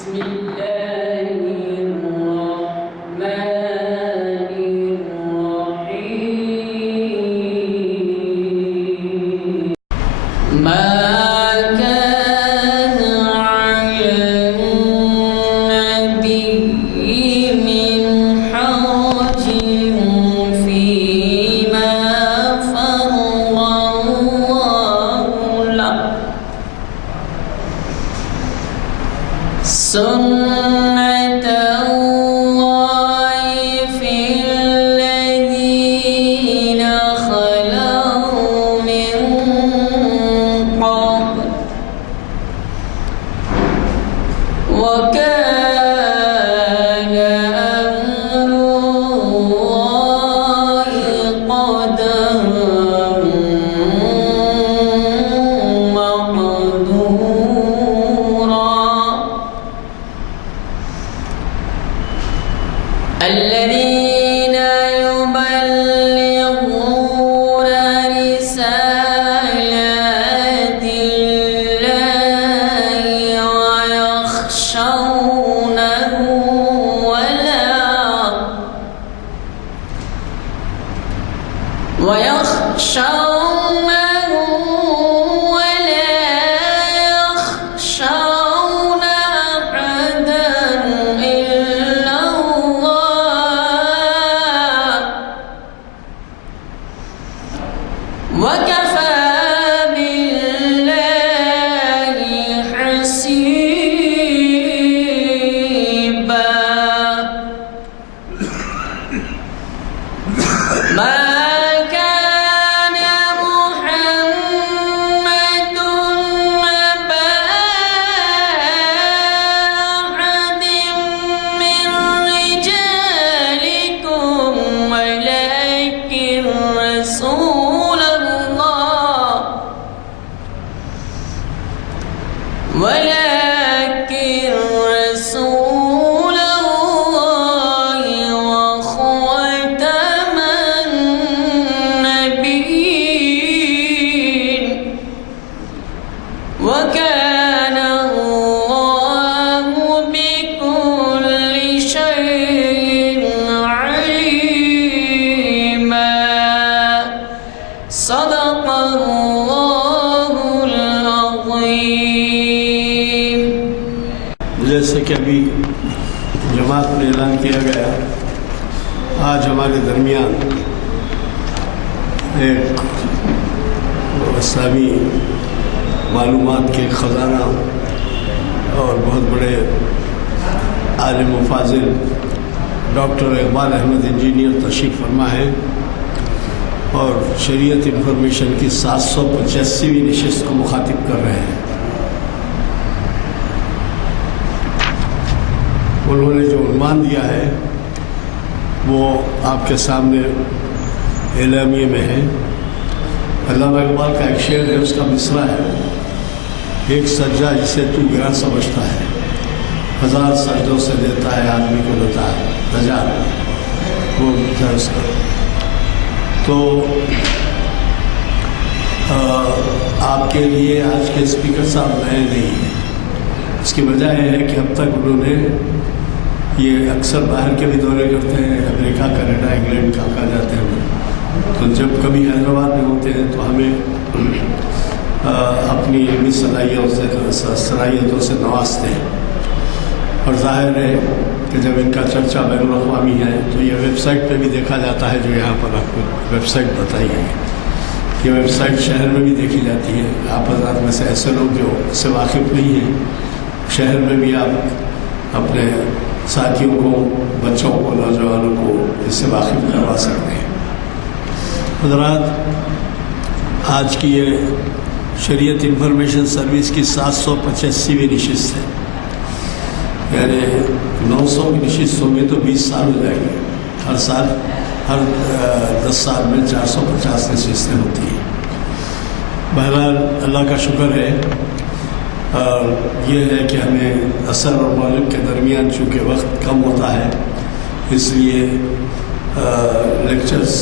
بسم الله الرحمن الرحيم ما كان على النبي من حرج فيما فرض الله له سنة الله في الذين خلوا من قبل وكان أمر الله قدرا مقدورا الذين يبلغون رسالات الله ويخشونه ولا يخشون أحدا إلا الله وكفى بالله حسيبا ما كان محمد أبا أحد من رجالكم ولكن رسول الله وخاتم النبيين وكان الله بكل شيء عليما صدق الله العظيم. جیسے کہ ابھی جماعت میں اعلان کیا گیا، آج ہمارے درمیان ایک اسلامی معلومات کے خزانہ اور بہت بڑے عالم و فاضل ڈاکٹر اقبال احمد انجینئر تشریف فرما ہے اور شریعت انفارمیشن کی 785ویں نشست کو مخاطب کر رہے ہیں۔ انہوں نے جو عنوان دیا ہے وہ آپ کے سامنے اعلامیے میں ہے۔ علامہ اقبال کا ایک شعر ہے، اس کا مصرع ہے، ایک سجدہ جسے تو گران سمجھتا ہے، 1000 سجدوں سے دیتا ہے آدمی کو نجات، وہ ہے اس کا۔ تو آپ کے لیے آج کے اسپیکر صاحب نئے نہیں ہیں، اس کی وجہ یہ ہے کہ اب تک انہوں نے یہ اکثر باہر کے بھی دورے کرتے ہیں، امریکہ، کینیڈا، انگلینڈ کا جاتے ہیں، تو جب کبھی حیدرآباد میں ہوتے ہیں تو ہمیں اپنی علمی صلاحیتوں سے نوازتے ہیں، اور ظاہر ہے کہ جب ان کا چرچا بین الاقوامی ہے تو یہ ویب سائٹ پہ بھی دیکھا جاتا ہے، جو یہاں پر آپ کو ویب سائٹ بتائی ہے، یہ ویب سائٹ شہر میں بھی دیکھی جاتی ہے۔ آپ حضرات میں سے ایسے لوگ جو اس سے واقف نہیں ہیں، شہر میں بھی آپ اپنے ساتھیوں کو، بچوں کو، نوجوانوں کو اس سے واقف کروا سکتے ہیں۔ حضرات، آج کی یہ شریعت انفارمیشن سروس کی 785ویں نشست ہے، یعنی 900 کی نشست ہوگی تو 20 سال ہو جائیں گے۔ ہر سال، ہر 10 سال میں 450 نشستیں ہوتی ہیں۔ بہرحال اللہ کا شکر ہے، اور یہ ہے کہ ہمیں اثر اور معلوم کے درمیان چونکہ وقت کم ہوتا ہے، اس لیے لیکچرز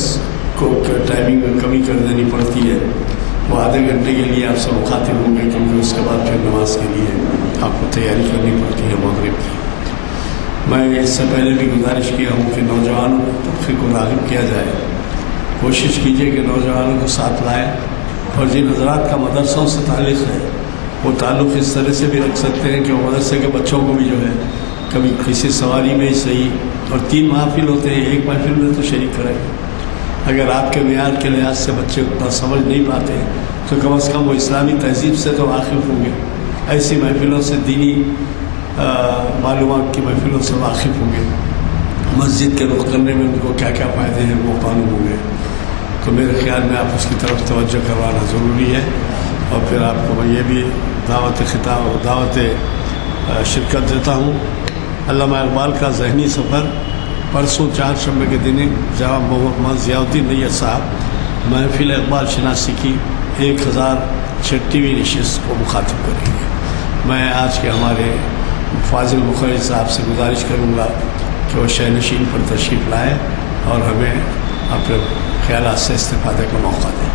کو ٹائمنگ میں کمی کر دینی پڑتی ہے۔ وہ آدھے گھنٹے کے لیے آپ سے مخاطب ہوں گے، کیونکہ اس کے بعد پھر نماز کے لیے آپ کو تیاری کرنی پڑتی ہے مغرب کی۔ میں اس سے پہلے بھی گزارش کیا ہوں کہ نوجوانوں کو طبقے کو راغب کیا جائے، کوشش کیجیے کہ نوجوانوں کو ساتھ لائیں، اور جن حضرات کا مدرسوں سے تعلق ہے وہ تعلق اس طرح سے بھی رکھ سکتے ہیں کہ وہ مدرسے کے بچوں کو بھی جو ہے کبھی کسی سواری میں ہی صحیح، اور 3 محافل ہوتے ہیں، ایک محفل میں تو شریک کریں۔ اگر آپ کے معیار کے لحاظ سے بچے اتنا سمجھ نہیں پاتے تو کم از کم وہ اسلامی تہذیب سے تو واقف ہوں گے، ایسی محفلوں سے، دینی معلومات کی محفلوں سے واقف ہوں گے، مسجد کے رخ کرنے میں ان کو کیا کیا فائدے ہیں وہ معلوم ہوں گے۔ تو میرے خیال میں آپ اس کی طرف توجہ کروانا ضروری ہے۔ اور پھر آپ کو میں یہ بھی دعوت خطاب و دعوت شرکت دیتا ہوں۔ علامہ اقبال کا ذہنی سفر پرسوں 4 شنبے کے دن جناب محمد ضیاء الدین نیت صاحب محفل اقبال شناسی کی 1006ویں نشست کو مخاطب کریں گے۔ میں آج کے ہمارے فاضل مخرج صاحب سے گزارش کروں گا کہ وہ شہ نشین پر تشریف لائیں اور ہمیں اپنے خیالات سے استفادے کا موقع دیں۔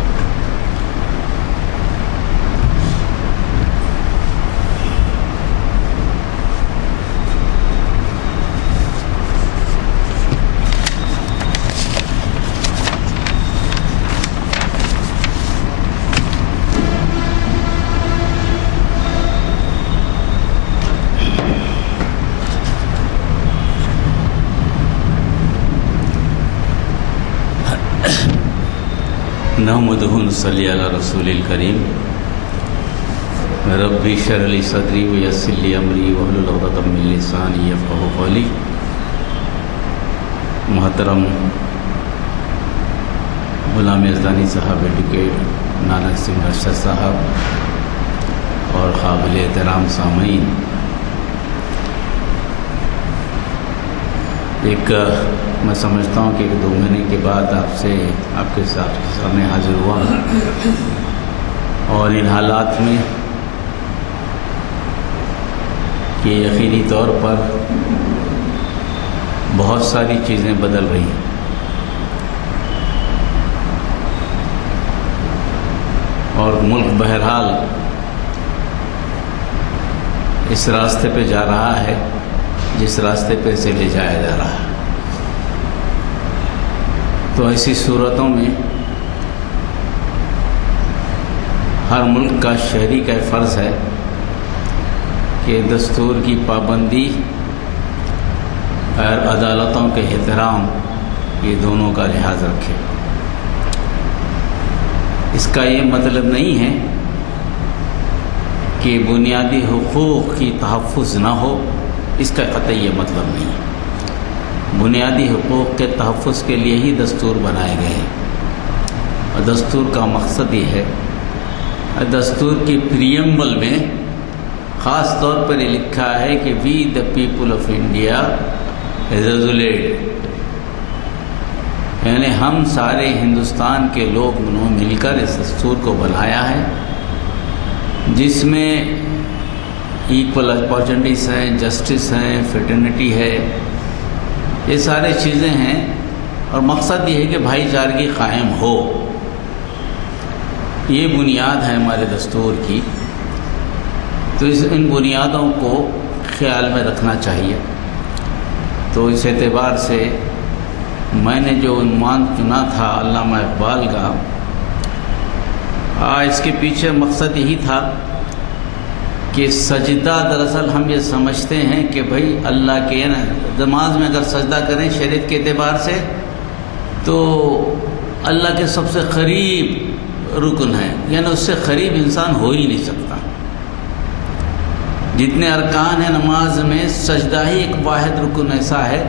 نحمدہ و نصلی علی رسول الکریم۔ رب اشرح لی صدری ویسر لی امری واحلل عقدۃ من لسانی یفقہوا قولی۔ محترم غلام یزدانی صاحب، ایڈوکیٹ نانک سنگھ ارشد صاحب اور قابل احترام سامعین، میں سمجھتا ہوں کہ 2 مہینے کے بعد آپ کے سامنے حاضر ہوا، اور ان حالات میں کہ یقینی طور پر بہت ساری چیزیں بدل رہی ہیں، اور ملک بہرحال اس راستے پہ جا رہا ہے جس راستے پہ سے لے جایا جا رہا ہے۔ تو ایسی صورتوں میں ہر ملک کا شہری کا فرض ہے کہ دستور کی پابندی اور عدالتوں کے احترام، یہ دونوں کا لحاظ رکھے۔ اس کا یہ مطلب نہیں ہے کہ بنیادی حقوق کی تحفظ نہ ہو، اس کا قطعی یہ مطلب نہیں ہے۔ بنیادی حقوق کے تحفظ کے لیے ہی دستور بنائے گئے ہیں، اور دستور کا مقصد یہ ہے، دستور کی پریمبل میں خاص طور پر یہ لکھا ہے کہ we the people of India resolute, یعنی ہم سارے ہندوستان کے لوگ مل کر اس دستور کو بنایا ہے، جس میں ایکول اپارچونیٹیز ہیں، جسٹس ہیں، فریٹرنیٹی ہے، یہ سارے چیزیں ہیں، اور مقصد یہ ہے کہ بھائی چارگی قائم ہو۔ یہ بنیاد ہے ہمارے دستور کی، تو ان بنیادوں کو خیال میں رکھنا چاہیے۔ تو اس اعتبار سے میں نے جو عنوان چنا تھا علامہ اقبال کا، اس کے پیچھے مقصد یہی تھا کہ سجدہ دراصل ہم یہ سمجھتے ہیں کہ بھائی اللہ کے نماز میں اگر سجدہ کریں شریعت کے اعتبار سے تو اللہ کے سب سے قریب رکن ہے، یعنی اس سے قریب انسان ہو ہی نہیں سکتا۔ جتنے ارکان ہیں نماز میں، سجدہ ہی ایک واحد رکن ایسا ہے،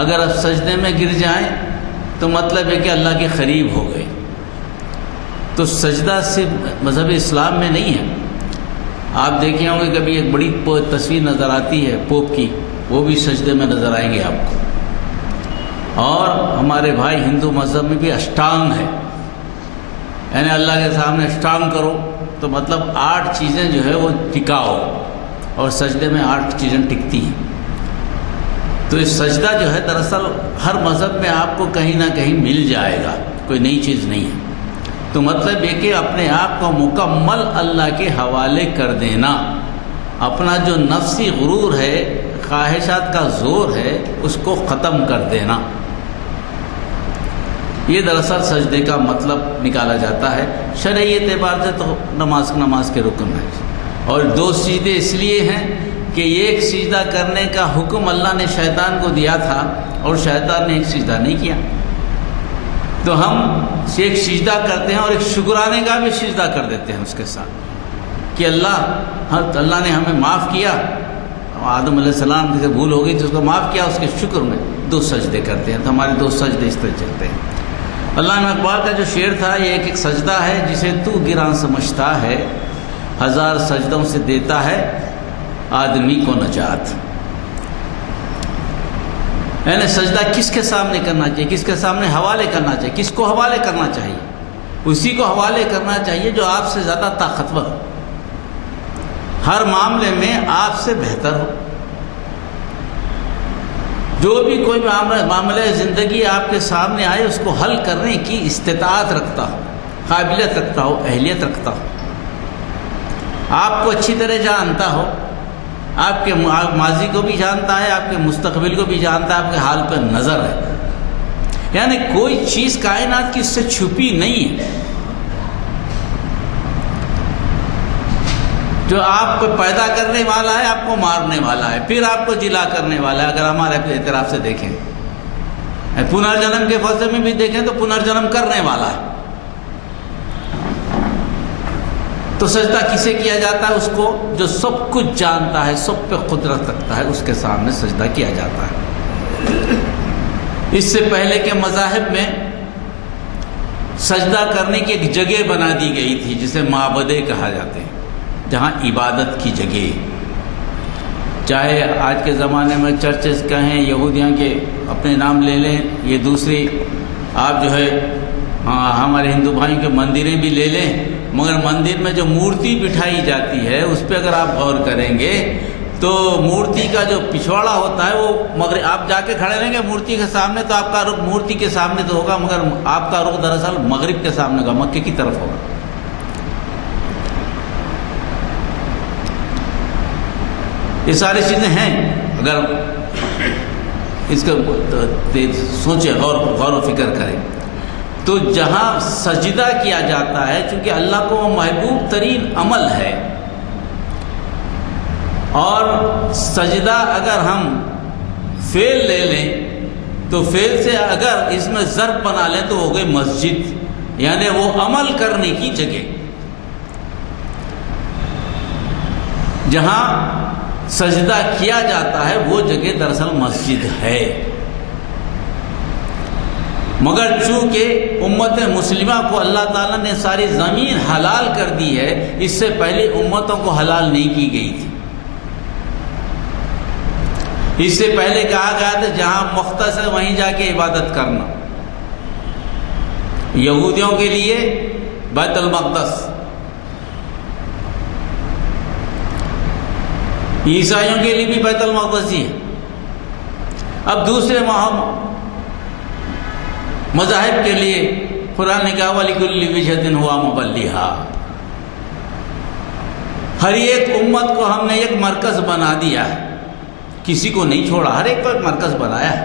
اگر آپ سجدے میں گر جائیں تو مطلب ہے کہ اللہ کے قریب ہو گئے۔ تو سجدہ صرف مذہب اسلام میں نہیں ہے۔ آپ دیکھے ہوں گے کبھی ایک بڑی تصویر نظر آتی ہے پوپ کی، وہ بھی سجدے میں نظر آئیں گے آپ کو۔ اور ہمارے بھائی ہندو مذہب میں بھی اشٹانگ ہے، یعنی اللہ کے سامنے اشٹانگ کرو، تو مطلب 8 چیزیں جو ہے وہ ٹکاؤ، اور سجدے میں 8 چیزیں ٹکتی ہیں۔ تو یہ سجدہ جو ہے دراصل ہر مذہب میں آپ کو کہیں نہ کہیں مل جائے گا، کوئی نئی چیز نہیں ہے۔ تو مطلب یہ کہ اپنے آپ کو مکمل اللہ کے حوالے کر دینا، اپنا جو نفسی غرور ہے، خواہشات کا زور ہے، اس کو ختم کر دینا، یہ دراصل سجدے کا مطلب نکالا جاتا ہے۔ شرعی اعتبار سے تو نماز کے رکن ہے، اور 2 سجدے اس لیے ہیں کہ ایک سجدہ کرنے کا حکم اللہ نے شیطان کو دیا تھا اور شیطان نے ایک سجدہ نہیں کیا، تو ہم ایک سجدہ کرتے ہیں اور ایک شکرانے کا بھی سجدہ کر دیتے ہیں اس کے ساتھ کہ اللہ نے ہمیں معاف کیا، آدم علیہ السلام سے بھول ہو گئی تو اس کو معاف کیا، اس کے شکر میں 2 سجدے کرتے ہیں، تو ہمارے 2 سجدے اس طرح چلتے ہیں۔ علامہ اقبال کا جو شعر تھا، یہ ایک سجدہ ہے جسے تو گراں سمجھتا ہے، 1000 سجدوں سے دیتا ہے آدمی کو نجات۔ یعنی سجدہ کس کے سامنے کرنا چاہیے، کس کے سامنے حوالے کرنا چاہیے، کس کو حوالے کرنا چاہیے؟ اسی کو حوالے کرنا چاہیے جو آپ سے زیادہ طاقتور ہو، ہر معاملے میں آپ سے بہتر ہو، جو بھی کوئی معاملہ زندگی آپ کے سامنے آئے اس کو حل کرنے کی استطاعت رکھتا ہو، قابلیت رکھتا ہو، اہلیت رکھتا ہو، آپ کو اچھی طرح جانتا ہو، آپ کے ماضی کو بھی جانتا ہے، آپ کے مستقبل کو بھی جانتا ہے، آپ کے حال پر نظر ہے، یعنی کوئی چیز کائنات کی اس سے چھپی نہیں ہے۔ جو آپ کو پیدا کرنے والا ہے، آپ کو مارنے والا ہے، پھر آپ کو جلا کرنے والا ہے، اگر ہمارے اعتراف سے دیکھیں، پنرجنم کے فلسفے میں بھی دیکھیں تو پنرجنم کرنے والا ہے۔ تو سجدہ کسے کیا جاتا ہے؟ اس کو جو سب کچھ جانتا ہے، سب پہ قدرت رکھتا ہے، اس کے سامنے سجدہ کیا جاتا ہے۔ اس سے پہلے کے مذاہب میں سجدہ کرنے کی ایک جگہ بنا دی گئی تھی جسے معبدیں کہا جاتے ہیں، جہاں عبادت کی جگہ، چاہے آج کے زمانے میں چرچز کہیں، یہودیاں کے اپنے نام لے لیں، یہ دوسری آپ جو ہے ہمارے ہندو بھائیوں کے مندریں بھی لے لیں، مگر مندر میں جو مورتی بٹھائی جاتی ہے اس پہ اگر آپ غور کریں گے تو مورتی کا جو پچھواڑا ہوتا ہے وہ مگر آپ جا کے کھڑے رہیں گے مورتی کے سامنے تو آپ کا رخ مورتی کے سامنے تو ہوگا، مگر آپ کا رخ دراصل مغرب کے سامنے ہوگا، مکے کی طرف ہوگا۔ یہ ساری چیزیں ہیں، اگر اس کو سوچیں، غور و فکر کریں تو جہاں سجدہ کیا جاتا ہے، چونکہ اللہ کو وہ محبوب ترین عمل ہے، اور سجدہ اگر ہم فعل لے لیں تو فعل سے اگر اس میں ظرف بنا لیں تو ہو گئی مسجد، یعنی وہ عمل کرنے کی جگہ۔ جہاں سجدہ کیا جاتا ہے وہ جگہ دراصل مسجد ہے، مگر چونکہ امت مسلمہ کو اللہ تعالیٰ نے ساری زمین حلال کر دی ہے، اس سے پہلے امتوں کو حلال نہیں کی گئی تھی۔ اس سے پہلے کہا گیا تھا جہاں مختص ہے وہیں جا کے عبادت کرنا، یہودیوں کے لیے بیت المقدس، عیسائیوں کے لیے بھی بیت المقدس ہی ہے۔ اب دوسرے مذاہب کے لیے قرآن نے کہا وَلِكُلِّ وِجْهَةٍ هُوَ مُوَلِّهَا، ہر ایک امت کو ہم نے ایک مرکز بنا دیا ہے، کسی کو نہیں چھوڑا، ہر ایک کو ایک مرکز بنایا ہے۔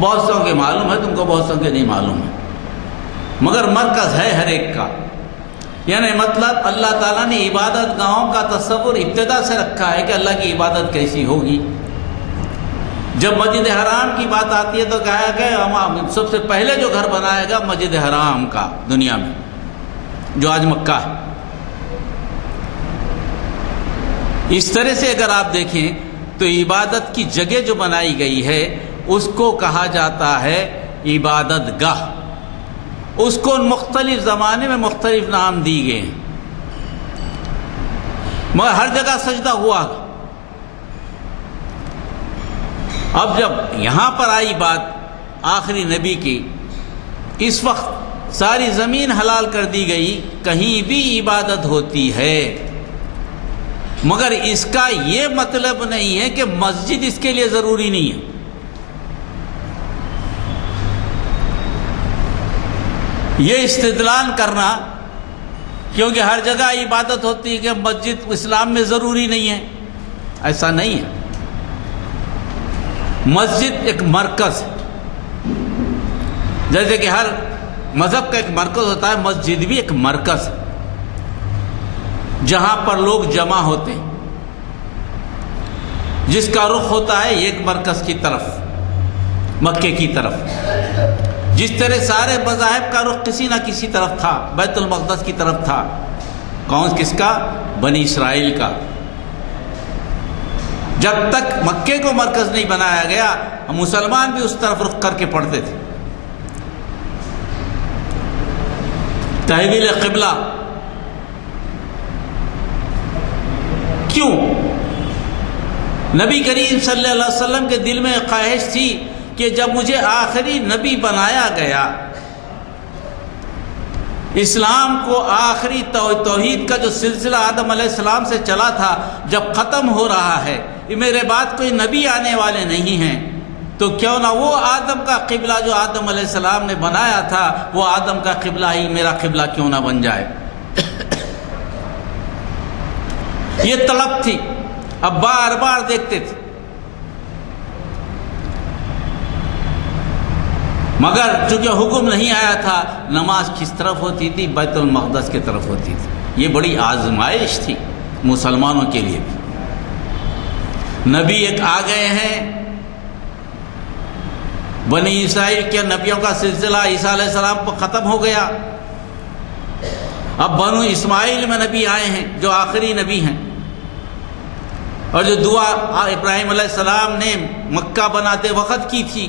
بہت سو کے معلوم ہے، تم کو بہت سو کے نہیں معلوم ہے، مگر مرکز ہے ہر ایک کا۔ یعنی مطلب اللہ تعالیٰ نے عبادت گاہوں کا تصور ابتدا سے رکھا ہے کہ اللہ کی عبادت کیسی ہوگی۔ جب مسجد حرام کی بات آتی ہے تو کہا کہ ہم سب سے پہلے جو گھر بنائے گا مسجد حرام کا دنیا میں، جو آج مکہ ہے۔ اس طرح سے اگر آپ دیکھیں تو عبادت کی جگہ جو بنائی گئی ہے اس کو کہا جاتا ہے عبادت گاہ، اس کو مختلف زمانے میں مختلف نام دی گئے ہیں، مگر ہر جگہ سجدہ ہوا۔ اب جب یہاں پر آئی بات آخری نبی کی، اس وقت ساری زمین حلال کر دی گئی، کہیں بھی عبادت ہوتی ہے، مگر اس کا یہ مطلب نہیں ہے کہ مسجد اس کے لیے ضروری نہیں ہے۔ یہ استدلال کرنا کیونکہ ہر جگہ عبادت ہوتی ہے کہ مسجد اسلام میں ضروری نہیں ہے، ایسا نہیں ہے۔ مسجد ایک مرکز ہے، جیسے کہ ہر مذہب کا ایک مرکز ہوتا ہے، مسجد بھی ایک مرکز ہے جہاں پر لوگ جمع ہوتے ہیں، جس کا رخ ہوتا ہے ایک مرکز کی طرف، مکے کی طرف۔ جس طرح سارے مذاہب کا رخ کسی نہ کسی طرف تھا، بیت المقدس کی طرف تھا۔ کس کا؟ بنی اسرائیل کا۔ جب تک مکے کو مرکز نہیں بنایا گیا، مسلمان بھی اس طرف رخ کر کے پڑھتے تھے۔ تحویل قبلہ کیوں؟ نبی کریم صلی اللہ علیہ وسلم کے دل میں خواہش تھی کہ جب مجھے آخری نبی بنایا گیا، اسلام کو آخری توحید کا جو سلسلہ آدم علیہ السلام سے چلا تھا جب ختم ہو رہا ہے، میرے بعد کوئی نبی آنے والے نہیں ہیں، تو کیوں نہ وہ آدم کا قبلہ جو آدم علیہ السلام نے بنایا تھا، وہ آدم کا قبلہ ہی میرا قبلہ کیوں نہ بن جائے۔ یہ طلب تھی، اب بار بار دیکھتے تھے، مگر چونکہ حکم نہیں آیا تھا، نماز کس طرف ہوتی تھی؟ بیت المقدس کی طرف ہوتی تھی۔ یہ بڑی آزمائش تھی مسلمانوں کے لیے بھی۔ نبی ایک آ گئے ہیں، بنی اسرائیل کے نبیوں کا سلسلہ عیسیٰ علیہ السلام پر ختم ہو گیا، اب بنو اسماعیل میں نبی آئے ہیں جو آخری نبی ہیں، اور جو دعا ابراہیم علیہ السلام نے مکہ بناتے وقت کی تھی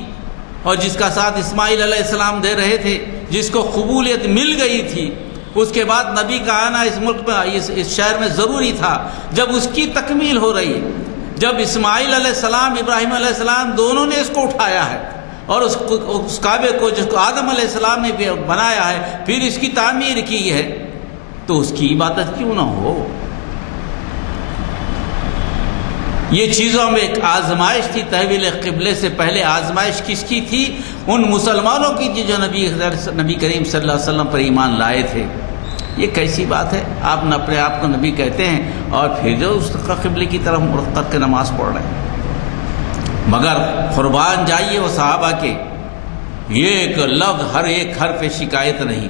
اور جس کا ساتھ اسماعیل علیہ السلام دے رہے تھے، جس کو قبولیت مل گئی تھی، اس کے بعد نبی کا آنا اس ملک میں، اس شہر میں ضروری تھا۔ جب اس کی تکمیل ہو رہی ہے، جب اسماعیل علیہ السلام، ابراہیم علیہ السلام دونوں نے اس کو اٹھایا ہے اور اس کعبے کو جس کو آدم علیہ السلام نے بنایا ہے، پھر اس کی تعمیر کی ہے، تو اس کی عبادت کیوں نہ ہو؟ یہ چیزوں میں ایک آزمائش تھی۔ تحویل قبلے سے پہلے آزمائش کس کی تھی؟ ان مسلمانوں کی جو نبی کریم صلی اللہ علیہ وسلم پر ایمان لائے تھے۔ یہ کیسی بات ہے؟ آپ نے اپنے آپ کو نبی کہتے ہیں اور پھر جو اس قبلے کی طرف رخ کر کے نماز پڑھ رہے ہیں۔ مگر قربان جائیے وہ صحابہ کے، یہ ایک لفظ، ہر ایک حرف شکایت نہیں۔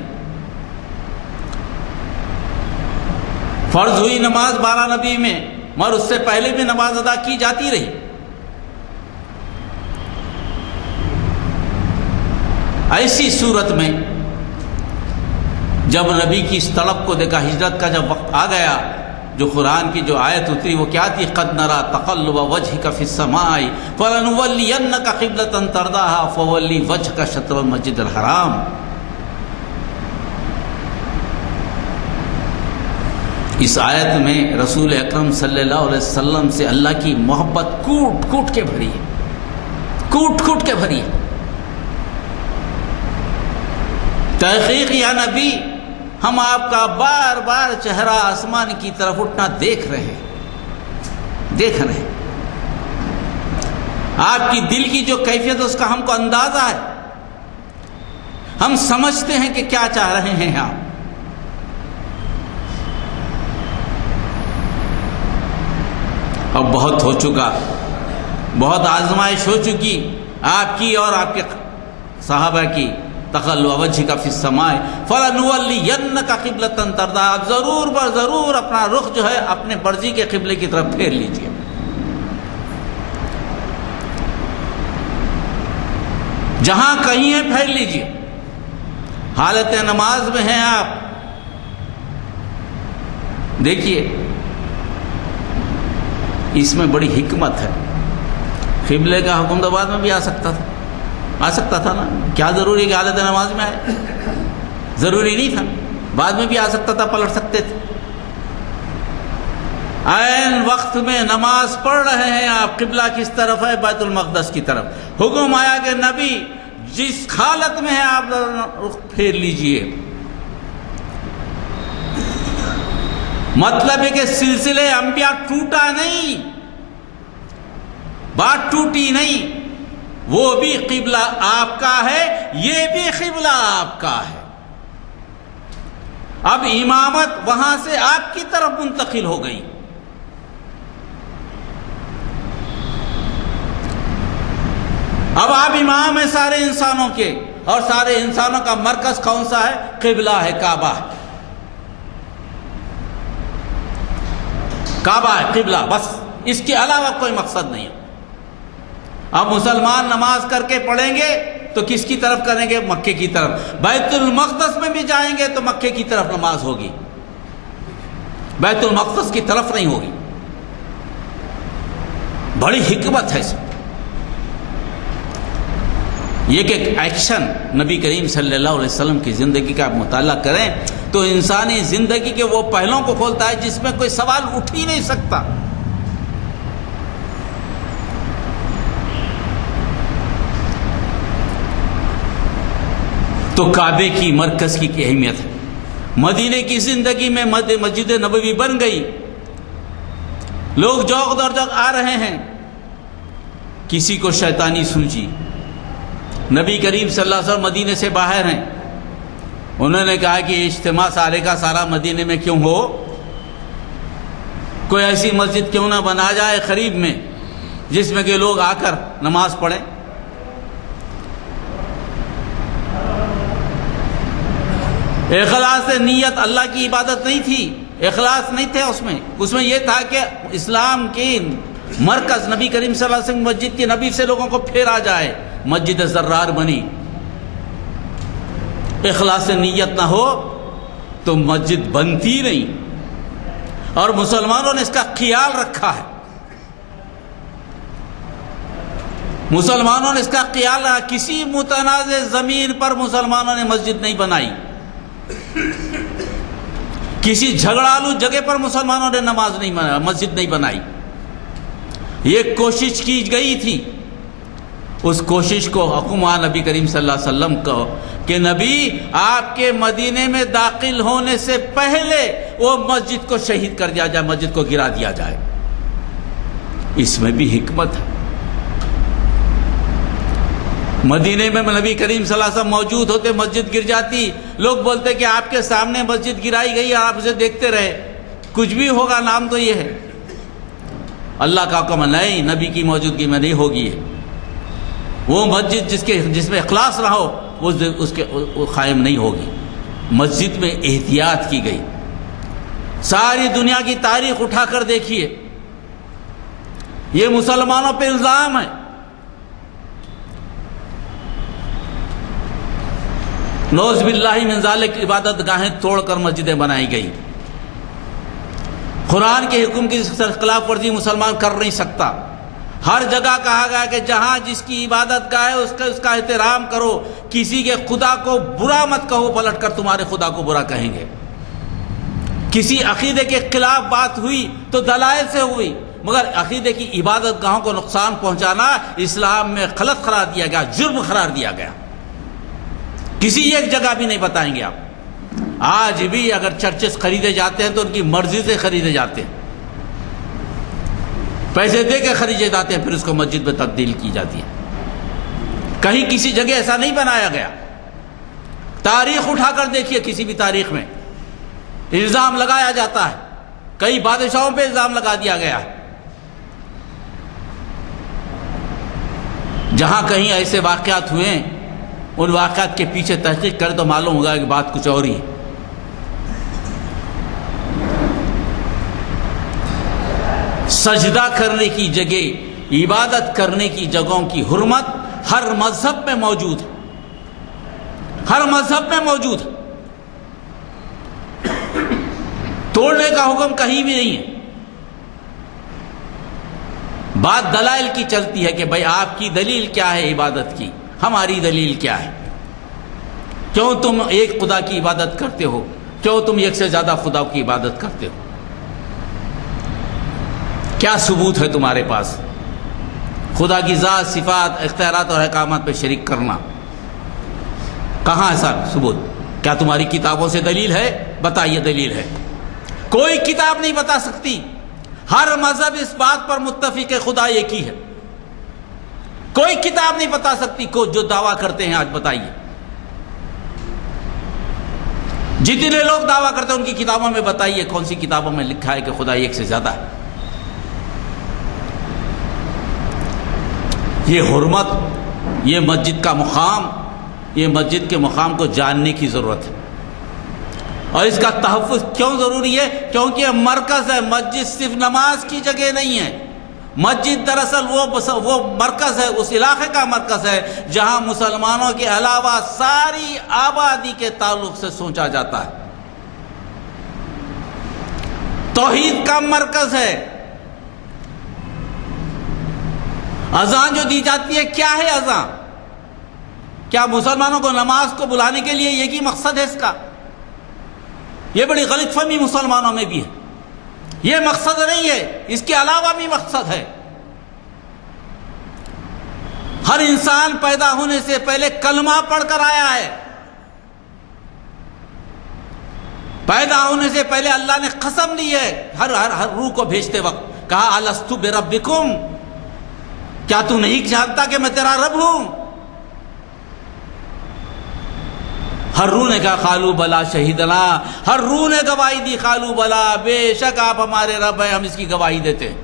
فرض ہوئی نماز 12 نبی میں، مگر اس سے پہلے بھی نماز ادا کی جاتی رہی۔ ایسی صورت میں جب نبی کی اس طلب کو دیکھا، ہجرت کا جب وقت آ گیا، جو قرآن کی جو آیت اتری وہ کیا تھی؟ قد نرى تقلب وجهك في السماء فلنولينك قبلة ترضاها فول وجهك شطر المسجد الحرام۔ اس آیت میں رسول اکرم صلی اللہ علیہ وسلم سے اللہ کی محبت کوٹ کوٹ کے بھری ہے، کوٹ کوٹ کے بھری ہے۔ تحقیق یا نبی، ہم آپ کا بار بار چہرہ آسمان کی طرف اٹھنا دیکھ رہے ہیں۔ آپ کی دل کی جو کیفیت اس کا ہم کو اندازہ ہے، ہم سمجھتے ہیں کہ کیا چاہ رہے ہیں آپ۔ اب بہت ہو چکا، بہت آزمائش ہو چکی آپ کی اور آپ کے صحابہ کی۔ تقلب وجهك في السماء فلنولينك قبلة ترضاها، اب ضرور بر ضرور اپنا رخ جو ہے اپنے مرضی کے قبلے کی طرف پھیر لیجئے۔ جہاں کہیں ہیں پھیر لیجئے۔ حالت نماز میں ہیں آپ، دیکھیے اس میں بڑی حکمت ہے۔ قبلے کا حکم تو بعد میں بھی آ سکتا تھا نا، کیا ضروری کہ حالت نماز میں آئے؟ ضروری نہیں تھا، بعد میں بھی آ سکتا تھا، پلٹ سکتے تھے۔ عین وقت میں نماز پڑھ رہے ہیں آپ، قبلہ کس طرف ہے؟ بیت المقدس کی طرف۔ حکم آیا کہ نبی جس حالت میں ہے آپ رخ پھیر لیجئے۔ مطلب ہے کہ سلسلے انبیاء ٹوٹا نہیں، بات ٹوٹی نہیں، وہ بھی قبلہ آپ کا ہے، یہ بھی قبلہ آپ کا ہے۔ اب امامت وہاں سے آپ کی طرف منتقل ہو گئی. اب آپ امام ہیں سارے انسانوں کے، اور سارے انسانوں کا مرکز کون سا ہے؟ قبلہ ہے، کعبہ ہے. کعبہ ہے، قبلہ، بس اس کے علاوہ کوئی مقصد نہیں ہے. اب مسلمان نماز کر کے پڑھیں گے تو کس کی طرف کریں گے؟ مکے کی طرف. بیت المقدس میں بھی جائیں گے تو مکے کی طرف نماز ہوگی، بیت المقدس کی طرف نہیں ہوگی. بڑی حکمت ہے اس میں. یہ کہ ایکشن نبی کریم صلی اللہ علیہ وسلم کی زندگی کا آپ مطالعہ کریں تو انسانی زندگی کے وہ پہلوؤں کو کھولتا ہے جس میں کوئی سوال اٹھ ہی نہیں سکتا. تو کعبے کی مرکز کی اہمیت ہے. مدینے کی زندگی میں مسجد نبوی بن گئی، لوگ جوق در جوق آ رہے ہیں. کسی کو شیطانی سوچی. نبی کریم صلی اللہ علیہ وسلم مدینے سے باہر ہیں، انہوں نے کہا کہ اجتماع سارے کا سارا مدینے میں کیوں ہو، کوئی ایسی مسجد کیوں نہ بنا جائے قریب میں جس میں کہ لوگ آ کر نماز پڑھیں. اخلاص نیت اللہ کی عبادت نہیں تھی، اخلاص نہیں تھے اس میں یہ تھا کہ اسلام کی مرکز نبی کریم صلی اللہ علیہ وسلم مسجد کی نبی سے لوگوں کو پھیرا جائے. مسجد زرار بنی. اخلاص نیت نہ ہو تو مسجد بنتی نہیں، اور مسلمانوں نے اس کا خیال رکھا ہے. مسلمانوں نے اس کا خیال رکھا. کسی متنازع زمین پر مسلمانوں نے مسجد نہیں بنائی، کسی جھگڑالو جگہ پر مسلمانوں نے مسجد نہیں بنائی. یہ کوشش کی گئی تھی. اس کوشش کو حکم ہوا نبی کریم صلی اللہ علیہ وسلم کو کہ نبی آپ کے مدینے میں داخل ہونے سے پہلے وہ مسجد کو شہید کر دیا جائے، مسجد کو گرا دیا جائے. اس میں بھی حکمت ہے. مدینے میں نبی کریم صلی اللہ علیہ وسلم موجود ہوتے، مسجد گر جاتی. لوگ بولتے کہ آپ کے سامنے مسجد گرائی گئی اور آپ اسے دیکھتے رہے، کچھ بھی ہوگا، نام تو یہ ہے. اللہ کا حکم نہیں، نبی کی موجودگی میں نہیں ہوگی. وہ مسجد جس میں اخلاص نہ ہو وہ قائم نہیں ہوگی. مسجد میں احتیاط کی گئی. ساری دنیا کی تاریخ اٹھا کر دیکھیے، یہ مسلمانوں پہ الزام ہے. نعوذ باللہ من ذالک عبادت گاہیں توڑ کر مسجدیں بنائی گئی. قرآن کے حکم کی خلاف ورزی مسلمان کر نہیں سکتا. ہر جگہ کہا گیا کہ جہاں جس کی عبادت گاہ ہے اس کا احترام کرو. کسی کے خدا کو برا مت کہو، پلٹ کر تمہارے خدا کو برا کہیں گے. کسی عقیدے کے خلاف بات ہوئی تو دلائل سے ہوئی، مگر عقیدے کی عبادت گاہوں کو نقصان پہنچانا اسلام میں غلط قرار دیا گیا، جرم قرار دیا گیا. کسی ایک جگہ بھی نہیں بتائیں گے آپ. آج بھی اگر چرچز خریدے جاتے ہیں تو ان کی مرضی سے خریدے جاتے ہیں، پیسے دے کے خریدے جاتے ہیں، پھر اس کو مسجد میں تبدیل کی جاتی ہے. کہیں کسی جگہ ایسا نہیں بنایا گیا. تاریخ اٹھا کر دیکھیے، کسی بھی تاریخ میں الزام لگایا جاتا ہے. کئی بادشاہوں پہ الزام لگا دیا گیا. جہاں کہیں ایسے واقعات ہوئے، ان واقعات کے پیچھے تحقیق کرے تو معلوم ہوگا کہ بات کچھ اور ہی ہے. سجدہ کرنے کی جگہ، عبادت کرنے کی جگہوں کی حرمت ہر مذہب میں موجود ہے، ہر مذہب میں موجود ہے. توڑنے کا حکم کہیں بھی نہیں ہے. بات دلائل کی چلتی ہے کہ بھائی آپ کی دلیل کیا ہے عبادت کی، ہماری دلیل کیا ہے. کیوں تم ایک خدا کی عبادت کرتے ہو؟ کیوں تم ایک سے زیادہ خدا کی عبادت کرتے ہو؟ کیا ثبوت ہے تمہارے پاس؟ خدا کی ذات، صفات، اختیارات اور احکامات پہ شریک کرنا، کہاں ایسا ثبوت؟ کیا تمہاری کتابوں سے دلیل ہے؟ بتائیے دلیل ہے. کوئی کتاب نہیں بتا سکتی. ہر مذہب اس بات پر متفق ہے خدا ایک ہی ہے. کوئی کتاب نہیں بتا سکتی کو جو دعویٰ کرتے ہیں. آج بتائیے. جتنے لوگ دعویٰ کرتے ہیں ان کی کتابوں میں بتائیے کون سی کتابوں میں لکھا ہے کہ خدا ایک سے زیادہ ہے؟ یہ حرمت، یہ مسجد کا مقام، یہ مسجد کے مقام کو جاننے کی ضرورت ہے، اور اس کا تحفظ کیوں ضروری ہے؟ کیونکہ یہ مرکز ہے۔ مسجد صرف نماز کی جگہ نہیں ہے، مسجد دراصل وہ مرکز ہے، اس علاقے کا مرکز ہے جہاں مسلمانوں کے علاوہ ساری آبادی کے تعلق سے سوچا جاتا ہے۔ توحید کا مرکز ہے۔ اذان جو دی جاتی ہے، کیا ہے اذان؟ کیا مسلمانوں کو نماز کو بلانے کے لیے یہی مقصد ہے اس کا؟ یہ بڑی غلط فہمی مسلمانوں میں بھی ہے۔ یہ مقصد نہیں ہے، اس کے علاوہ بھی مقصد ہے۔ ہر انسان پیدا ہونے سے پہلے کلمہ پڑھ کر آیا ہے۔ پیدا ہونے سے پہلے اللہ نے قسم لی ہے ہر روح کو بھیجتے وقت، کہا الستو بربکم، کیا تو نہیں جانتا کہ میں تیرا رب ہوں؟ ہر روح نے کہا قالوا بلا شہیدنا، ہر روح نے گواہی دی قالوا بلا، بے شک آپ ہمارے رب ہیں، ہم اس کی گواہی دیتے ہیں۔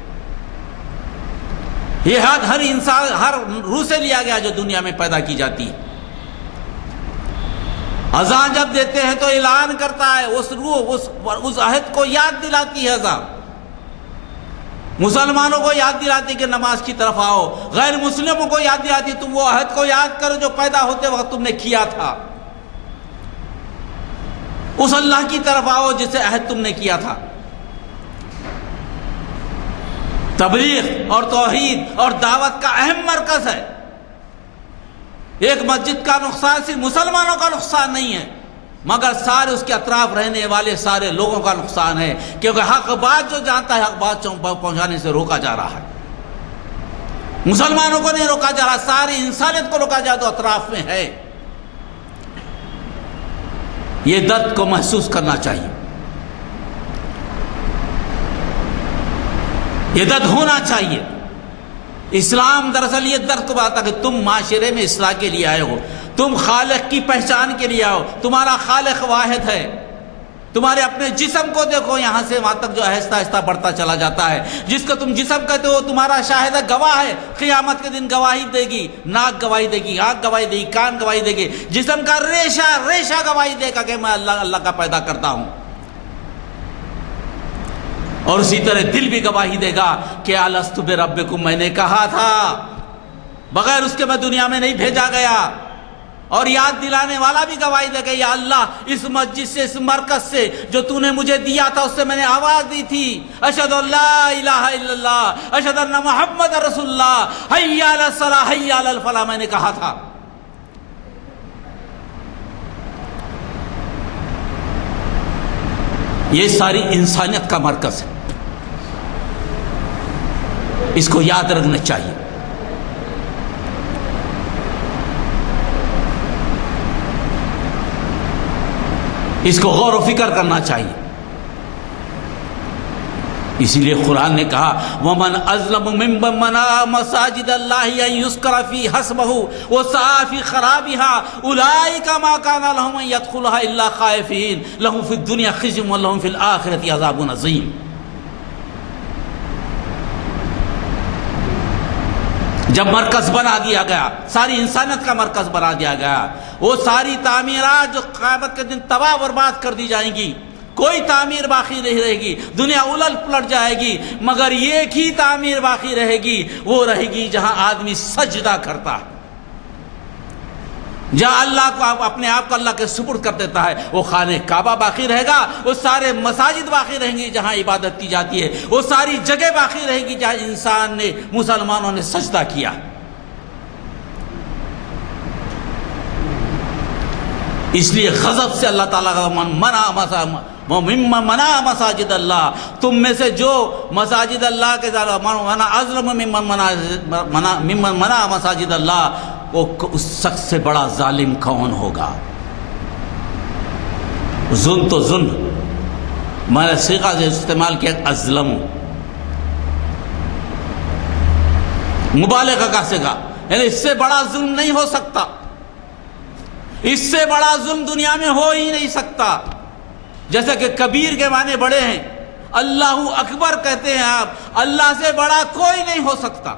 یہ حد ہر انسان، ہر روح سے لیا گیا جو دنیا میں پیدا کی جاتی ہے۔ اذان جب دیتے ہیں تو اعلان کرتا ہے، اس روح اس عہد کو یاد دلاتی ہے اذان، مسلمانوں کو یاد دلاتی کہ نماز کی طرف آؤ، غیر مسلموں کو یاد دلاتی تم وہ عہد کو یاد کرو جو پیدا ہوتے وقت تم نے کیا تھا، اس اللہ کی طرف آؤ جس سے عہد تم نے کیا تھا۔ تبلیغ اور توحید اور دعوت کا اہم مرکز ہے۔ ایک مسجد کا نقصان صرف مسلمانوں کا نقصان نہیں ہے، مگر سارے اس کے اطراف رہنے والے سارے لوگوں کا نقصان ہے، کیونکہ حق بات جو جانتا ہے حق بات پہنچانے سے روکا جا رہا ہے۔ مسلمانوں کو نہیں روکا جا رہا، ساری انسانیت کو روکا جا تو اطراف میں ہے۔ یہ درد کو محسوس کرنا چاہیے، یہ درد ہونا چاہیے۔ اسلام دراصل یہ درد کو بتاتا کہ تم معاشرے میں اصلاح کے لیے آئے ہو، تم خالق کی پہچان کے لیے آؤ، تمہارا خالق واحد ہے۔ تمہارے اپنے جسم کو دیکھو، یہاں سے وہاں تک جو آہستہ آہستہ بڑھتا چلا جاتا ہے، جس کو تم جسم کہتے ہو تمہارا شاہد گواہ ہے، قیامت کے دن گواہی دے گی، ناک گواہی دے گی، آنکھ گواہی دے گی، کان گواہی دے گی، جسم کا ریشہ گواہی دے گا کہ میں اللہ کا پیدا کرتا ہوں، اور اسی طرح دل بھی گواہی دے گا کہ الستو بربکم، میں نے کہا تھا، بغیر اس کے میں دنیا میں نہیں بھیجا گیا۔ اور یاد دلانے والا بھی گواہی دے گا یا اللہ اس مسجد سے، اس مرکز سے جو تو نے مجھے دیا تھا اس سے میں نے آواز دی تھی، اشہد ان لا الہ الا اللہ، اشہد ان محمد رسول اللہ، حی علی الصلاۃ حی علی الفلاح، میں نے کہا تھا۔ یہ ساری انسانیت کا مرکز ہے، اس کو یاد رکھنا چاہیے۔ اس کو غور و فکر کرنا چاہیے۔ اسی لیے قرآن نے کہا وَمَنْ أَظْلَمُ مِمَّنْ مَنَعَ مَسَاجِدَ اللَّهِ أَنْ يُذْكَرَ فِيهِ اسْمُهُ وَسَعَىٰ فِي خَرَابِهَا أُولَٰئِكَ مَا كَانَ لَهُمْ أَنْ يَدْخُلُوهَا إِلَّا خَائِفِينَ لَهُمْ فِي الدُّنْيَا خِزْيٌ وَلَهُمْ فِي الْآخِرَةِ عَذَابٌ عَظِيمٌ۔ جب مرکز بنا دیا گیا، ساری انسانیت کا مرکز بنا دیا گیا، وہ ساری تعمیرات جو قیامت کے دن تباہ برباد کر دی جائیں گی، کوئی تعمیر باقی نہیں رہے گی، دنیا الٹ پلٹ جائے گی، مگر ایک ہی تعمیر باقی رہے گی، وہ رہے گی جہاں آدمی سجدہ کرتا ہے، جہاں اللہ کو اپنے آپ کو اللہ کے سپرد کر دیتا ہے، وہ خانہ کعبہ باقی رہے گا، وہ سارے مساجد باقی رہیں گی جہاں عبادت کی جاتی ہے، وہ ساری جگہ باقی رہے گی جہاں انسان نے، مسلمانوں نے سجدہ کیا۔ اس لیے غضب سے اللہ تعالیٰ کا ممن منع مساجد اللہ، تم میں سے جو مساجد اللہ کے منع اظلم ممن منع مساجد اللہ، وہ اس شخص سے بڑا ظالم کون ہوگا؟ ظلم تو ظلم، میں نے صیغہ سے استعمال کیا ازلم، مبالغہ کا صیغہ، یعنی اس سے بڑا ظلم نہیں ہو سکتا، اس سے بڑا ظلم دنیا میں ہو ہی نہیں سکتا۔ جیسا کہ کبیر کے معنی بڑے ہیں، اللہ اکبر کہتے ہیں آپ، اللہ سے بڑا کوئی نہیں ہو سکتا۔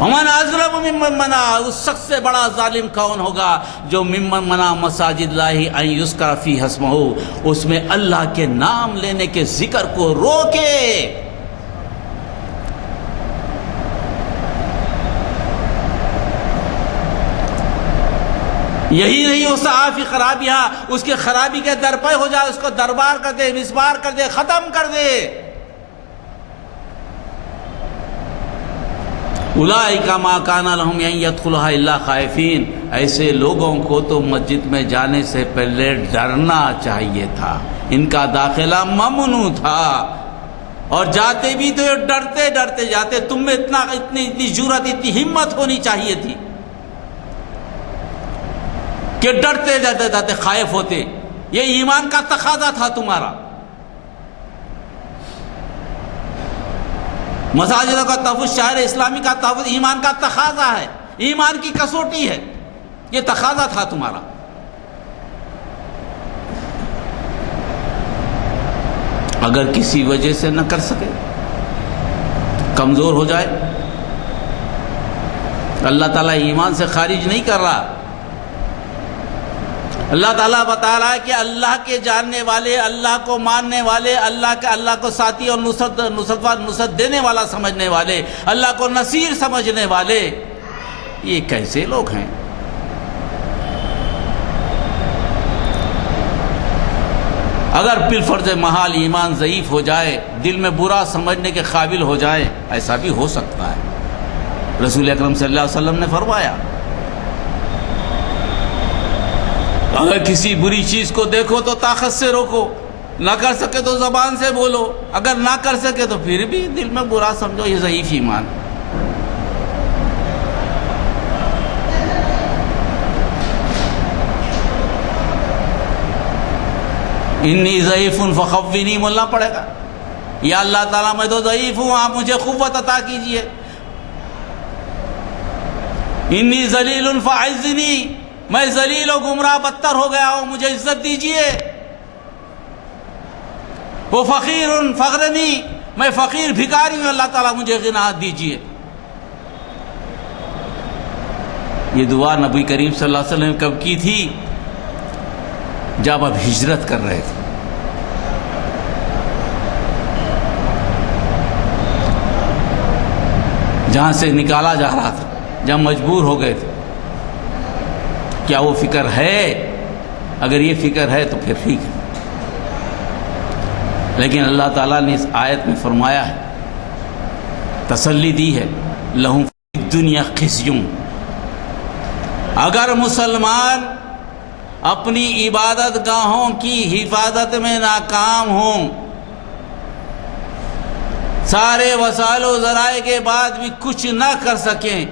ومن اظلم ممن منع، اس شخص سے بڑا ظالم کون ہوگا جو ممن منع مساجد اللہ ان یذکر فیہ اسمہ، اس میں اللہ کے نام لینے کے ذکر کو روکے۔ یہی نہیں وہ صحافی خرابیہ، اس کے خرابی کے درپے ہو جائے، اس کو دربار کر دے، مسمار کر دے، ختم کر دے۔ اولئک ما کان لہم ان یدخلوها الا خائفین، ایسے لوگوں کو تو مسجد میں جانے سے پہلے ڈرنا چاہیے تھا، ان کا داخلہ ممنوع تھا، اور جاتے بھی تو ڈرتے ڈرتے جاتے۔ تم میں اتنی جرأت، اتنی ہمت ہونی چاہیے تھی کہ ڈرتے جاتے جاتے خائف ہوتے۔ یہ ایمان کا تقاضا تھا تمہارا۔ مساجدوں کا تحفظ، شہر اسلامی کا تحفظ ایمان کا تقاضا ہے، ایمان کی کسوٹی ہے، یہ تقاضا تھا تمہارا۔ اگر کسی وجہ سے نہ کر سکے، کمزور ہو جائے، اللہ تعالیٰ ایمان سے خارج نہیں کر رہا۔ اللہ تعالیٰ بتا رہا ہے کہ اللہ کے جاننے والے، اللہ کو ماننے والے، اللہ کو ساتھی اور نصرت دینے والا سمجھنے والے، اللہ کو نصیر سمجھنے والے، یہ کیسے لوگ ہیں؟ اگر بالفرض محال ایمان ضعیف ہو جائے، دل میں برا سمجھنے کے قابل ہو جائے، ایسا بھی ہو سکتا ہے۔ رسول اکرم صلی اللہ علیہ وسلم نے فرمایا، اگر کسی بری چیز کو دیکھو تو طاقت سے روکو، نہ کر سکے تو زبان سے بولو، اگر نہ کر سکے تو پھر بھی دل میں برا سمجھو، یہ ضعیف ایمان۔ انی ضعیف فخوینی بولنا پڑے گا، یا اللہ تعالیٰ میں تو ضعیف ہوں، آپ مجھے قوت عطا کیجئے۔ انی ذلیل فاعزنی، میں ذلیل و گمراہ بدتر ہو گیا ہوں، مجھے عزت دیجئے۔ وہ فقیر فغرنی، میں فقیر بھکاری ہوں، اللہ تعالیٰ مجھے غنا دیجئے۔ یہ دعا نبی کریم صلی اللہ علیہ وسلم نے کب کی تھی؟ جب اب ہجرت کر رہے تھے۔ جہاں سے نکالا جا رہا تھا، جب مجبور ہو گئے تھے۔ کیا وہ فکر ہے؟ اگر یہ فکر ہے تو پھر ٹھیک ہے، لیکن اللہ تعالیٰ نے اس آیت میں فرمایا ہے، تسلی دی ہے، لہم فی الدنیا خزی، اگر مسلمان اپنی عبادت گاہوں کی حفاظت میں ناکام ہوں، سارے وسائل و ذرائع کے بعد بھی کچھ نہ کر سکیں،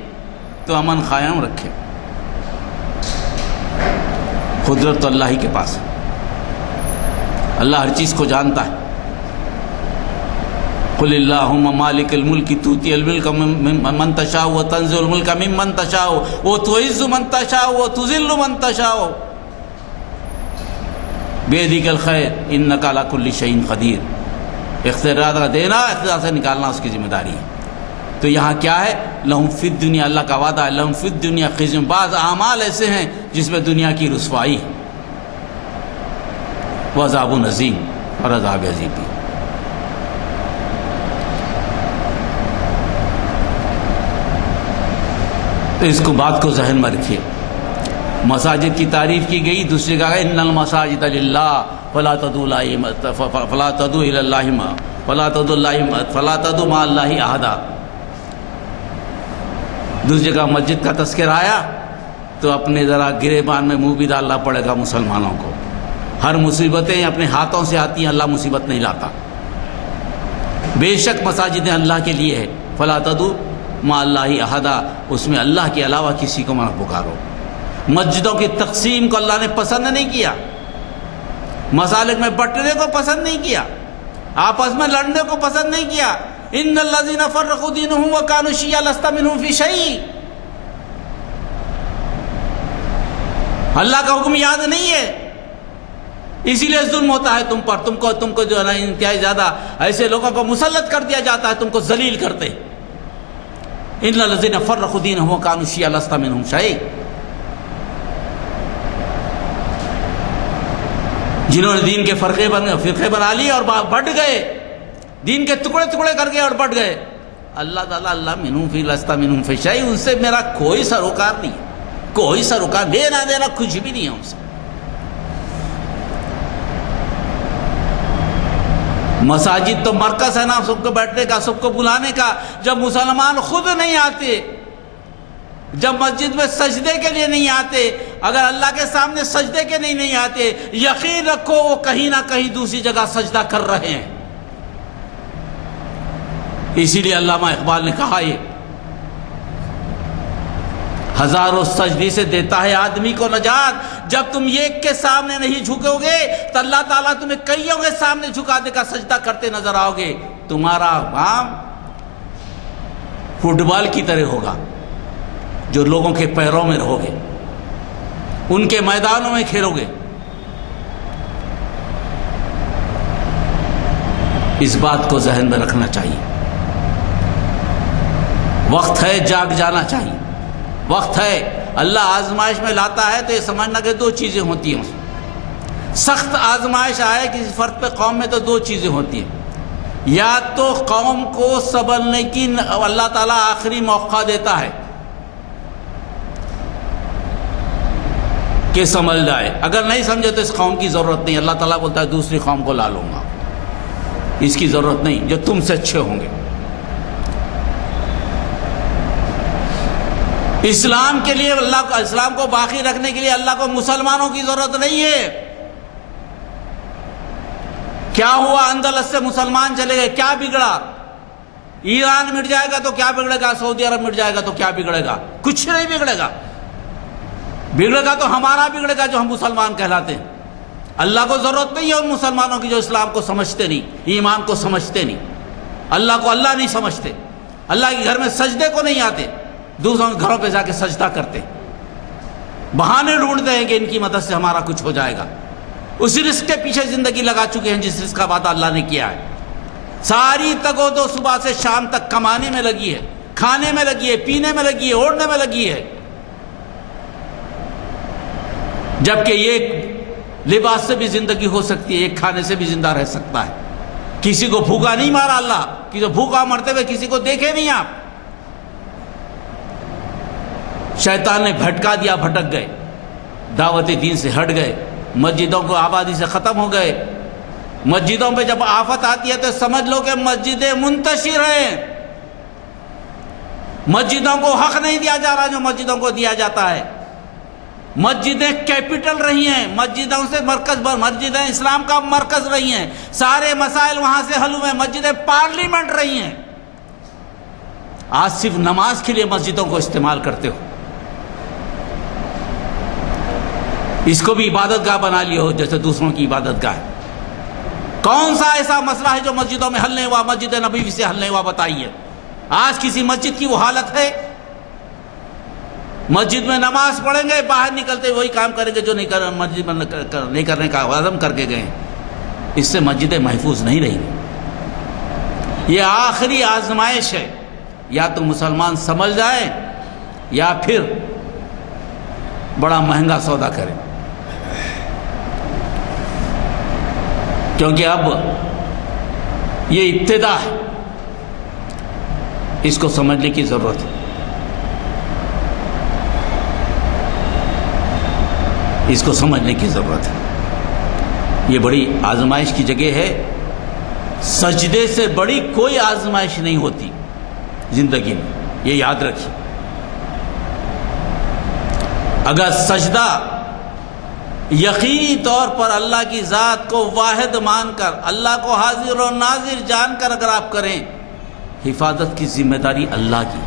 تو امن قائم رکھیں۔ قدرت تو اللہ ہی کے پاس ہے، اللہ ہر چیز کو جانتا ہے۔ قل اللہم مالک الملک تؤتی الملک من تشاء وتنزع الملک ممن تشاء وتعز من تشاء وتذل من تشاء بیدک الخیر انک علی کل شیء قدیر۔ اختیارات دینا، اختیار سے نکالنا اس کی ذمہ داری ہے۔ تو یہاں کیا ہے؟ لہم فی الدنیا، اللہ کا وعدہ ہے، لہم فی الدنیا خزی۔ بعض اعمال ایسے ہیں جس میں دنیا کی رسوائی ہے، وعذاب عظیم، اور عذاب عظیم بھی۔ تو اس کو بات کو ذہن میں رکھیے۔ مساجد کی تعریف کی گئی، دوسری کہا ان المساجد للہ فلا تدعوا الی اللہ فلا تدعوا مع اللہ احدا۔ دوسری جگہ مسجد کا تذکر آیا تو اپنے ذرا گریبان میں منہ بھی ڈالنا پڑے گا مسلمانوں کو۔ ہر مصیبتیں اپنے ہاتھوں سے آتی ہیں، اللہ مصیبت نہیں لاتا۔ بے شک مساجدیں اللہ کے لیے ہے، فلا تدعوا مع اللہ احدا، اس میں اللہ کے علاوہ کسی کو مت پکارو۔ مسجدوں کی تقسیم کو اللہ نے پسند نہیں کیا، مسالک میں بٹنے کو پسند نہیں کیا، آپس میں لڑنے کو پسند نہیں کیا۔ ان الذین فرقوا دینهم وکانوا شیعا لست منهم فی شیء۔ اللہ کا حکم یاد نہیں ہے، اسی لیے ظلم ہوتا ہے تم پر، تم کو جو ہے نا انتہائی زیادہ ایسے لوگوں کو مسلط کر دیا جاتا ہے، تم کو ذلیل کرتے۔ ان الذین فرقوا دینہم وکانوا شیعا لست منہم شیء، جنہوں نے دین کے فرقے بنا لیے اور بٹ گئے، دین کے ٹکڑے ٹکڑے کر گئے اور بٹ گئے، اللہ تعالیٰ اللہ منہم فی لست منہم فی شیء، ان سے میرا کوئی سروکار نہیں، کوئی سروکار، لینا دینا کچھ بھی نہیں ہے ان سے۔ مساجد تو مرکز ہے نا سب کو بیٹھنے کا، سب کو بلانے کا۔ جب مسلمان خود نہیں آتے، جب مسجد میں سجدے کے لیے نہیں آتے، اگر اللہ کے سامنے سجدے کے نہیں آتے، یقین رکھو وہ کہیں نہ کہیں دوسری جگہ سجدہ کر رہے ہیں۔ اسی لیے علامہ اقبال نے کہا، یہ ہزاروں سجدی سے دیتا ہے آدمی کو نجات، جب تم ایک کے سامنے نہیں جھکو گے تو اللہ تعالیٰ تمہیں کئیوں کے سامنے جھکانے کا سجدہ کرتے نظر آؤ گے۔ تمہارا عام فٹ بال کی طرح ہوگا، جو لوگوں کے پیروں میں رہو گے، ان کے میدانوں میں کھیلو گے۔ اس بات کو ذہن میں رکھنا چاہیے، وقت ہے جاگ جانا چاہیے، وقت ہے۔ اللہ آزمائش میں لاتا ہے تو یہ سمجھنا کہ دو چیزیں ہوتی ہیں، سخت آزمائش آئے کسی فرد پہ قوم میں تو دو چیزیں ہوتی ہیں، یا تو قوم کو سنبھلنے کی اللہ تعالیٰ آخری موقع دیتا ہے کہ سنبھل جائے، اگر نہیں سمجھے تو اس قوم کی ضرورت نہیں، اللہ تعالیٰ بولتا ہے دوسری قوم کو لا لوں گا، اس کی ضرورت نہیں، جو تم سے اچھے ہوں گے۔ اسلام کے لیے اسلام کو باقی رکھنے کے لیے اللہ کو مسلمانوں کی ضرورت نہیں ہے۔ کیا ہوا؟ اندلس سے مسلمان چلے گئے، کیا بگڑا؟ ایران مٹ جائے گا تو کیا بگڑے گا؟ سعودی عرب مٹ جائے گا تو کیا بگڑے گا؟ کچھ نہیں بگڑے گا۔ بگڑے گا تو ہمارا بگڑے گا جو ہم مسلمان کہلاتے ہیں۔ اللہ کو ضرورت نہیں ہے ان مسلمانوں کی جو اسلام کو سمجھتے نہیں، ایمان کو سمجھتے نہیں، اللہ کو اللہ نہیں سمجھتے، اللہ کے گھر میں سجدے کو نہیں آتے، دوسروں کے گھروں پہ جا کے سجدہ کرتے، بہانے ڈھونڈتے ہیں کہ ان کی مدد سے ہمارا کچھ ہو جائے گا۔ اسی رزق کے پیچھے زندگی لگا چکے ہیں جس رزق کا وعدہ اللہ نے کیا ہے۔ ساری تگو تو صبح سے شام تک کمانے میں لگی ہے، کھانے میں لگی ہے، پینے میں لگی ہے، اوڑھنے میں لگی ہے، جبکہ ایک لباس سے بھی زندگی ہو سکتی ہے، ایک کھانے سے بھی زندہ رہ سکتا ہے۔ کسی کو بھوکا نہیں مارا اللہ، کہ بھوکا مرتے ہوئے کسی کو دیکھے نہیں آپ۔ شیطان نے بھٹکا دیا، بھٹک گئے، دعوت دین سے ہٹ گئے، مسجدوں کو آبادی سے ختم ہو گئے۔ مسجدوں پہ جب آفت آتی ہے تو سمجھ لو کہ مسجدیں منتشر ہیں، مسجدوں کو حق نہیں دیا جا رہا جو مسجدوں کو دیا جاتا ہے۔ مسجدیں کیپٹل رہی ہیں، مسجدوں سے مسجدیں اسلام کا مرکز رہی ہیں، سارے مسائل وہاں سے حل ہوئے، مسجدیں پارلیمنٹ رہی ہیں۔ آج صرف نماز کے لیے مسجدوں کو استعمال کرتے ہو، اس کو بھی عبادت گاہ بنا لیے ہو جیسے دوسروں کی عبادت گاہ۔ کون سا ایسا مسئلہ ہے جو مسجدوں میں حل نہیں ہوا، مسجد نبوی سے حل نہیں ہوا؟ بتائیے۔ آج کسی مسجد کی وہ حالت ہے؟ مسجد میں نماز پڑھیں گے، باہر نکلتے وہی کام کریں گے جو مسجد میں نہیں کرنے کا عزم کر کے گئے۔ اس سے مسجدیں محفوظ نہیں رہیں گی۔ یہ آخری آزمائش ہے، یا تو مسلمان سنبھل جائے یا پھر بڑا مہنگا سودا کرے، کیونکہ اب یہ ابتدا ہے، اس کو سمجھنے کی ضرورت ہے۔ اس کو سمجھنے کی ضرورت ہے۔ یہ بڑی آزمائش کی جگہ ہے، سجدے سے بڑی کوئی آزمائش نہیں ہوتی زندگی میں، یہ یاد رکھیے۔ اگر سجدہ یقینی طور پر اللہ کی ذات کو واحد مان کر، اللہ کو حاضر و ناظر جان کر اگر آپ کریں، حفاظت کی ذمہ داری اللہ کی۔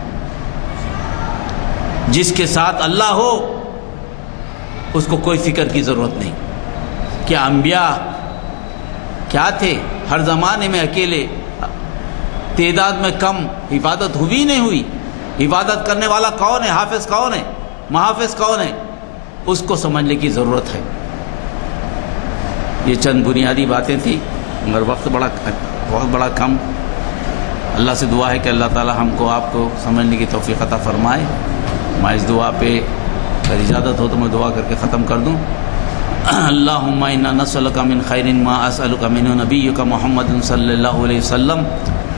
جس کے ساتھ اللہ ہو اس کو کوئی فکر کی ضرورت نہیں۔ کیا انبیاء کیا تھے؟ ہر زمانے میں اکیلے، تعداد میں کم، حفاظت ہوئی نہیں ہوئی؟ حفاظت کرنے والا کون ہے؟ حافظ کون ہے؟ محافظ کون ہے؟ اس کو سمجھنے کی ضرورت ہے. یہ چند بنیادی باتیں تھیں مگر وقت بہت بڑا کم. اللہ سے دعا ہے کہ اللہ تعالی ہم کو آپ کو سمجھنے کی توفیق عطا فرمائے. میں اس دعا پہ اگر اجازت ہو تو میں دعا کر کے ختم کر دوں. اللہم انا نسألک من خیر ما اسألک منہ نبیک محمد صلی اللہ علیہ وسلم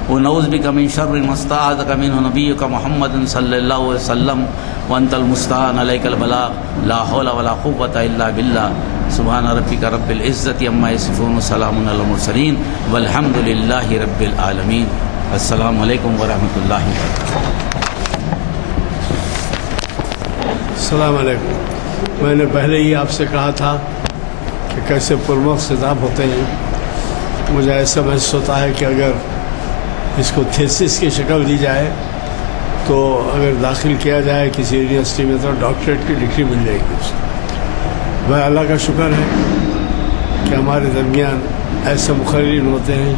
ونعوذ بک من شر ما استعاذک منہ نبیک محمد صلی اللہ علیہ وسلم وانت المستعان علیک البلاغ لا حول ولا قوة الا باللہ. سبحان ربک رب العزت عما یصفون وسلام علی المرسلین والحمد للہ رب العالمین. السلام علیکم ورحمۃ اللہ وبرکاتہ. السلام علیکم. میں نے پہلے ہی آپ سے کہا تھا کہ کیسے پرمخ خطاب ہوتے ہیں. مجھے ایسا محسوس ہوتا ہے کہ اگر اس کو تھیسس کی شکل دی جائے تو اگر داخل کیا جائے کسی یونیورسٹی میں تو ڈاکٹریٹ کی ڈگری مل جائے گی اس کو. میں اللہ کا شکر ہے کہ ہمارے درمیان ایسے مقررین ہوتے ہیں.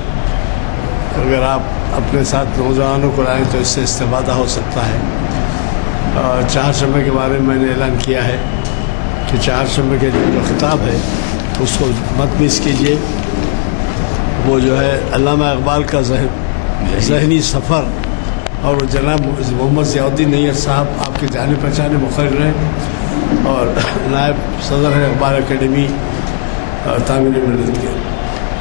اگر آپ اپنے ساتھ نوجوانوں کو لائیں تو اس سے استفادہ ہو سکتا ہے. چہارشنبے کے بارے میں نے اعلان کیا ہے کہ چہارشنبے کے جو خطاب ہے اس کو مت مس کیجیے. وہ جو ہے علامہ اقبال کا ذہنی سفر اور جناب محمد ضیاء الدین نیّر صاحب آپ کے جانے پہچانے مقرر ہیں اور نائب صدر ہے اقبال اکیڈمی تعمیر ملت کے.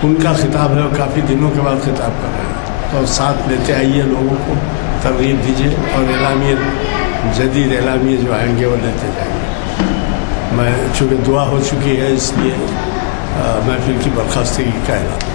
ان کا خطاب ہے اور کافی دنوں کے بعد خطاب کر رہے ہیں. تو ساتھ لیتے آئیے, لوگوں کو ترغیب دیجیے اور اعلامیہ جدید اعلامیہ جو آئیں گے وہ لیتے جائیں گے. میں چونکہ دعا ہو چکی ہے اس لیے محفل کی برخاستگی کا اعلان.